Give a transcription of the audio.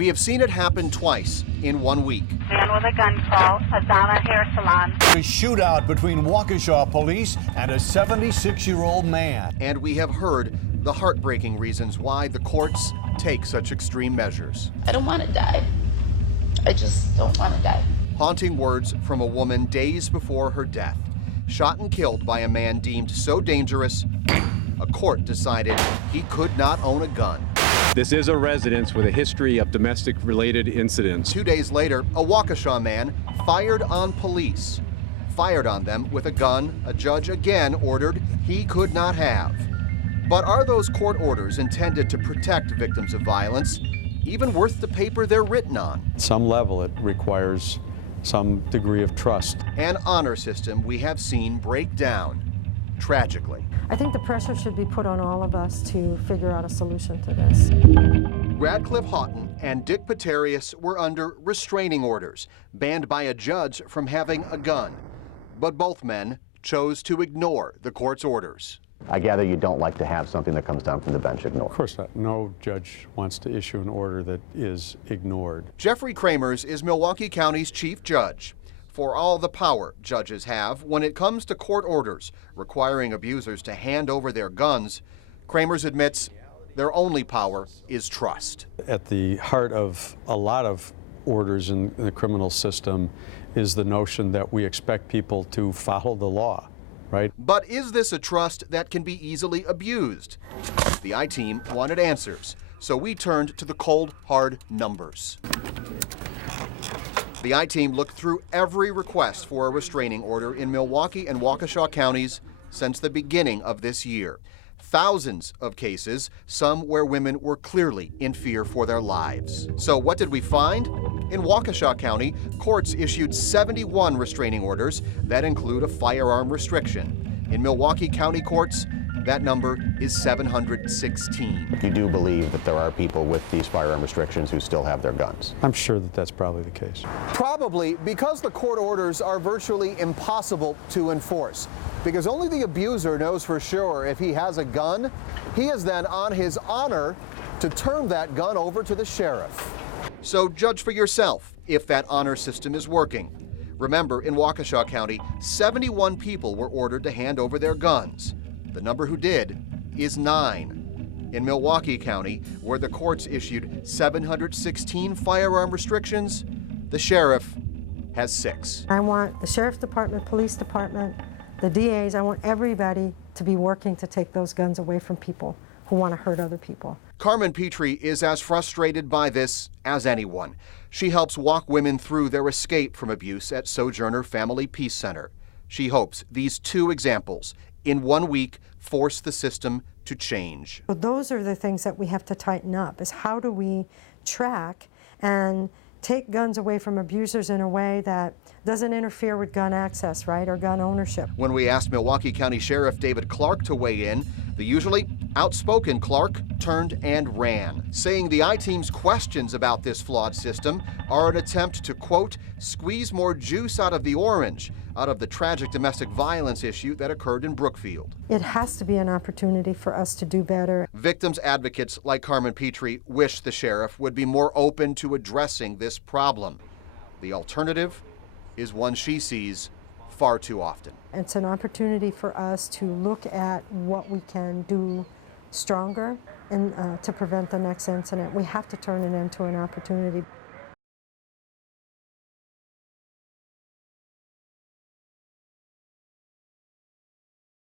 We have seen it happen twice in 1 week. Man with a gun call, Azana Hair Salon. A shootout between Waukesha police and a 76-year-old man. And we have heard the heartbreaking reasons why the courts take such extreme measures. I don't want to die. I just don't want to die. Haunting words from a woman days before her death. Shot and killed by a man deemed so dangerous, a court decided he could not own a gun. This is a residence with a history of domestic-related incidents. 2 days later, a Waukesha man fired on police. Fired on them with a gun a judge again ordered he could not have. But are those court orders intended to protect victims of violence even worth the paper they're written on? At some level, it requires some degree of trust. An honor system we have seen break down, tragically. I think the pressure should be put on all of us to figure out a solution to this. Radcliffe Houghton and Dick Peterius were under restraining orders, banned by a judge from having a gun. But both men chose to ignore the court's orders. I gather you don't like to have something that comes down from the bench ignored. Of course not. No judge wants to issue an order that is ignored. Jeffrey Kramers is Milwaukee County's chief judge. For all the power judges have when it comes to court orders requiring abusers to hand over their guns, Kramers admits their only power is trust. At the heart of a lot of orders in the criminal system is the notion that we expect people to follow the law, right? But is this a trust that can be easily abused? The I-Team wanted answers, so we turned to the cold, hard numbers. The I-Team looked through every request for a restraining order in Milwaukee and Waukesha counties since the beginning of this year. Thousands of cases, some where women were clearly in fear for their lives. So what did we find? In Waukesha County, courts issued 71 restraining orders that include a firearm restriction. In Milwaukee County courts, that number is 716. You do believe that there are people with these firearm restrictions who still have their guns? I'm sure that that's probably the case. Probably because the court orders are virtually impossible to enforce. Because only the abuser knows for sure if he has a gun, he is then on his honor to turn that gun over to the sheriff. So judge for yourself if that honor system is working. Remember, in Waukesha County, 71 people were ordered to hand over their guns. The number who did is 9. In Milwaukee County, where the courts issued 716 firearm restrictions, the sheriff has 6. I want the sheriff's department, police department, the DAs, I want everybody to be working to take those guns away from people who want to hurt other people. Carmen Petrie is as frustrated by this as anyone. She helps walk women through their escape from abuse at Sojourner Family Peace Center. She hopes these 2 examples in 1 week force the system to change. But those are the things that we have to tighten up, is how do we track and take guns away from abusers in a way that doesn't interfere with gun access, right, or gun ownership. When we asked Milwaukee County Sheriff David Clark to weigh in, the usually outspoken Clark turned and ran, saying the I-Team's questions about this flawed system are an attempt to, quote, squeeze more juice out of the orange, out of the tragic domestic violence issue that occurred in Brookfield. It has to be an opportunity for us to do better. Victims advocates like Carmen Petrie wish the sheriff would be more open to addressing this problem. The alternative is one she sees far too often. It's an opportunity for us to look at what we can do stronger and to prevent the next incident. We have to turn it into an opportunity.